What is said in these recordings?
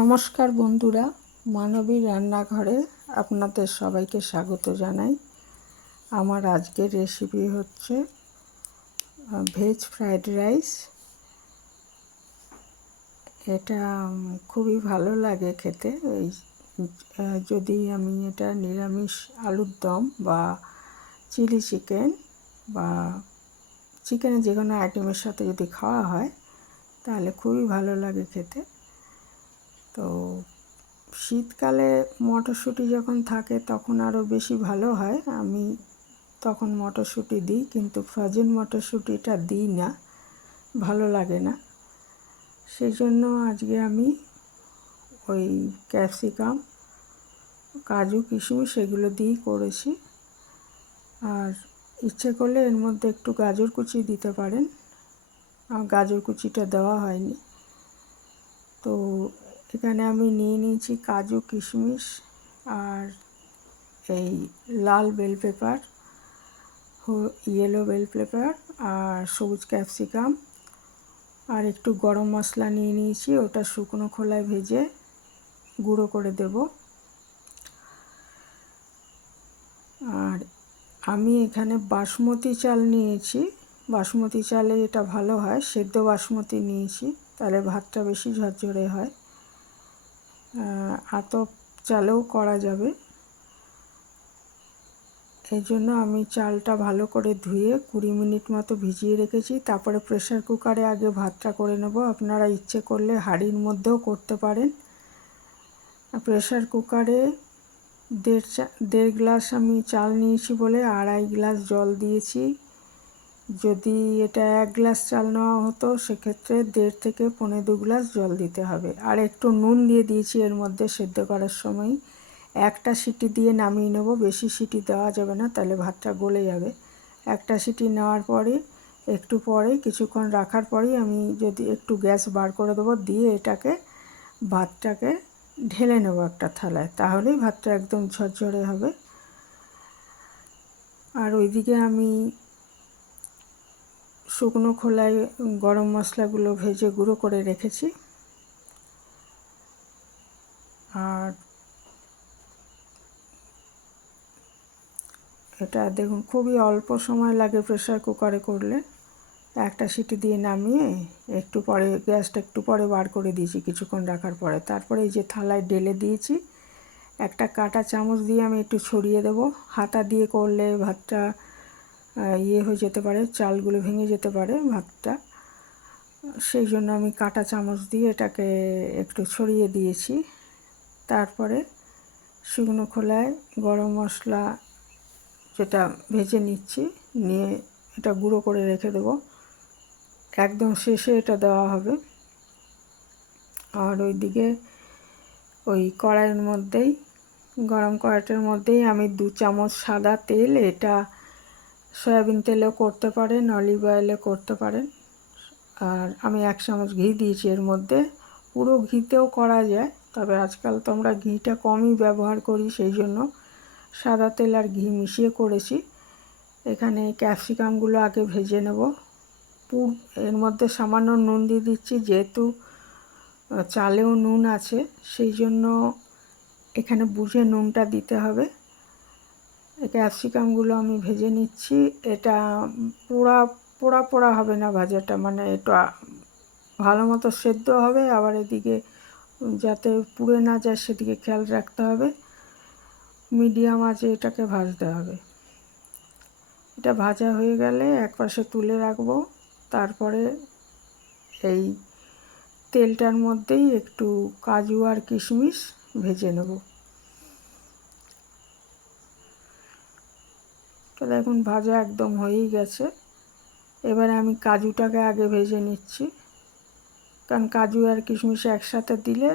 নমস্কার বন্ধুরা, মানবী রান্নাঘরে আপনাদের সবাইকে স্বাগত জানাই। আমার আজকের রেসিপি হচ্ছে ভেজ ফ্রাইড রাইস। এটা খুবই ভালো লাগে খেতে। যদি আমি এটা নিরামিষ আলুর দম বা চিলি চিকেন বা চিকেনের যে কোনো আইটেমের সাথে যদি খাওয়া হয় তাহলে খুবই ভালো লাগে খেতে। তো শীতকালে মটরশুঁটি যখন থাকে তখন আরও বেশি ভালো হয়। আমি তখন মটরশুঁটি দিই, কিন্তু ফ্রোজেন মটরশুঁটিটা দিই না, ভালো লাগে না। সেই জন্য আজকে আমি ওই ক্যাপসিকাম, কাজু, কিশমিশ এগুলো দিয়েই করেছি। আর ইচ্ছে করলে এর মধ্যে একটু গাজর কুচি দিতে পারেন, গাজর কুচিটা দেওয়া হয়নি। তো এখানে আমি নিয়ে নিয়েছি কাজু, কিশমিশ আর এই লাল bell pepper, yellow bell pepper আর সবুজ ক্যাপসিকাম, আর একটু গরম মশলা নিয়ে নিয়েছি। ওটা শুকনো খোলায় ভেজে গুঁড়ো করে দেব। আর আমি এখানে বাসমতি চাল নিয়েছি। বাসমতি চালে এটা ভালো হয়, সেদ্ধ বাসমতি নিয়েছি, তাহলে ভাতটা বেশি ঝরঝরে হয়। আতপ চালেও করা যাবে। এই জন্য আমি চালটা ভালো করে ধুয়ে 20 মিনিট মতো ভিজিয়ে রেখেছি। তারপরে প্রেসার কুকারে আগে ভাতটা করে নেব। আপনারা ইচ্ছে করলে হাঁড়ির মধ্যেও করতে পারেন। প্রেসার কুকারে দেড় গ্লাস আমি চাল নিয়েছি বলে 2.5 গ্লাস জল দিয়েছি। যদি এটা 1 গ্লাস চাল নেওয়া হতো সেক্ষেত্রে 1.5 থেকে 1.25 গ্লাস জল দিতে হবে। আর একটু নুন দিয়ে দিয়েছি এর মধ্যে সেদ্ধ করার সময়। একটা সিটি দিয়ে নামিয়ে নেব, বেশি সিটি দেওয়া যাবে না, তাহলে ভাতটা গলে যাবে। একটা সিটি নেওয়ার পরে একটু পরে কিছুক্ষণ রাখার পরেই আমি যদি একটু গ্যাস বার করে দেবো, দিয়ে এটাকে ভাতটাকে ঢেলে নেব একটা থালায়, তাহলেই ভাতটা একদম ঝরঝরে হবে। আর ওইদিকে আমি শুকনো খোলায় গরম মশলাগুলো ভেজে গুঁড়ো করে রেখেছি। আর এটা দেখুন খুবই অল্প সময় লাগে প্রেসার কুকারে করলে। একটা সিটি দিয়ে নামিয়ে একটু পরে গ্যাসটা একটু পরে বার করে দিয়েছি কিছুক্ষণ রাখার পরে। তারপরে এই যে থালায় ঢেলে দিয়েছি। একটা কাঁটা চামচ দিয়ে আমি একটু ছড়িয়ে দেব। হাতা দিয়ে করলে ভাতটা হয়ে যেতে পারে, চালগুলো ভেঙে যেতে পারে ভাতটা। সেই জন্য আমি কাঁটা চামচ দিয়ে এটাকে একটু ছড়িয়ে দিয়েছি। তারপরে শুকনো খোলায় গরম মশলা যেটা ভেজে নিচ্ছি, নিয়ে এটা গুঁড়ো করে রেখে দেবো। একদম শেষে এটা দেওয়া হবে। আর ওইদিকে ওই কড়াইয়ের মধ্যেই, গরম কড়াইটার মধ্যেই আমি 2 চামচ সাদা তেল, এটা সয়াবিন তেলেও করতে পারেন, অলিভ অয়েলে করতে পারেন। আর আমি 1 চামচ ঘি দিয়েছি এর মধ্যে। পুরো ঘিতেও করা যায়, তবে আজকাল তো আমরা ঘিটা কমই ব্যবহার করি, সেই জন্য সাদা তেল আর ঘি মিশিয়ে করেছি। এখানে ক্যাপসিকামগুলো আগে ভেজে নেব। এর মধ্যে সামান্য নুন দিয়ে দিচ্ছি, যেহেতু চালেও নুন আছে সেই জন্য এখানে বুঝে নুনটা দিতে হবে। ক্যাপসিকামগুলো আমি ভেজে নিচ্ছি। এটা পোড়া পোড়া হবে না ভাজাটা, মানে এটা ভালো মতো সেদ্ধ হবে। আবার এদিকে যাতে পুড়ে না যায় সেদিকে খেয়াল রাখতে হবে। মিডিয়াম আঁচে এটাকে ভাজতে হবে। এটা ভাজা হয়ে গেলে একপাশে তুলে রাখবো। তারপরে এই তেলটার মধ্যেই একটু কাজু আর কিশমিশ ভেজে নেব। তো দেখুন ভাজা একদম হয়েই গেছে। এবারে আমি কাজুটাকে আগে ভেজে নিচ্ছি, কারণ কাজু আর কিশমিশ একসাথে দিলে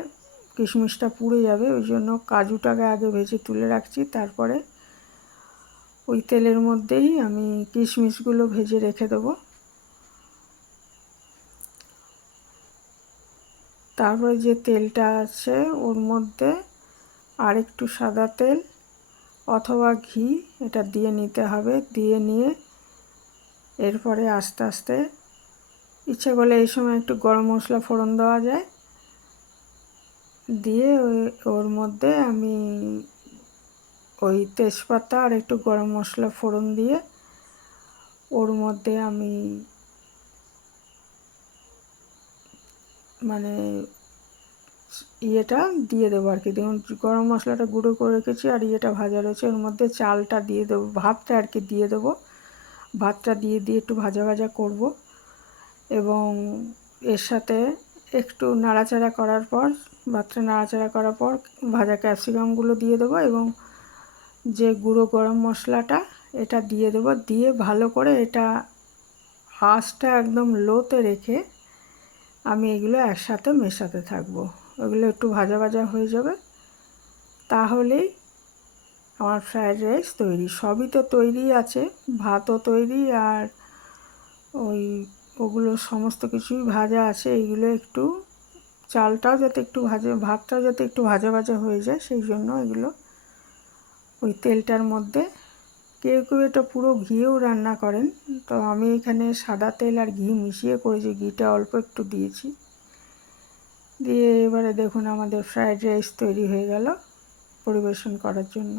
কিশমিশটা পুড়ে যাবে, ওই জন্য কাজুটাকে আগে ভেজে তুলে রাখছি। তারপরে ওই তেলের মধ্যেই আমি কিশমিশগুলো ভেজে রেখে দেবো। তারপরে যে তেলটা আছে ওর মধ্যে আর একটু সাদা তেল অথবা ঘি এটা দিয়ে নিতে হবে। দিয়ে নিয়ে এরপরে আস্তে আস্তে ইচ্ছে করলে এই সময় একটু গরম মশলা ফোড়ন দেওয়া যায়। দিয়ে ওর মধ্যে আমি ওই তেজপাতা আর একটু গরম মশলা ফোড়ন দিয়ে ওর মধ্যে আমি মানে ইয়েটা দিয়ে দেবো আর কি। দেখুন গরম মশলাটা গুঁড়ো করে রেখেছি আর ইয়েটা ভাজা রয়েছে, ওর মধ্যে চালটা দিয়ে দেবো, ভাতটা আর কি দিয়ে দেবো। ভাতটা দিয়ে একটু ভাজা ভাজা করব এবং এর সাথে একটু নাড়াচাড়া করার পর, ভাতটা নাড়াচাড়া করার পর ভাজা ক্যাপসিকামগুলো দিয়ে দেবো এবং যে গুঁড়ো গরম মশলাটা এটা দিয়ে দেবো। দিয়ে ভালো করে এটা আঁচটা একদম লোতে রেখে আমি এগুলো একসাথে মেশাতে থাকবো। ওগুলো একটু ভাজা ভাজা হয়ে যাবে, তাহলেই আমার ফ্রায়েড রাইস তৈরি। সবই তো তৈরি আছে, ভাতও তৈরি আর ওগুলো সমস্ত কিছুই ভাজা আছে। এইগুলো একটু চালটাও যাতে একটু ভাতটাও যাতে একটু ভাজা ভাজা হয়ে যায়, সেই জন্য এগুলো ওই তেলটার মধ্যে, কেউ কেউ এটা পুরো ঘিয়েও রান্না করেন, তো আমি এখানে সাদা তেল আর ঘি মিশিয়ে করেছি, ঘিটা অল্প একটু দিয়েছি। দিয়ে এবারে দেখুন আমাদের ফ্রায়েড রাইস তৈরি হয়ে গেল পরিবেশন করার জন্য।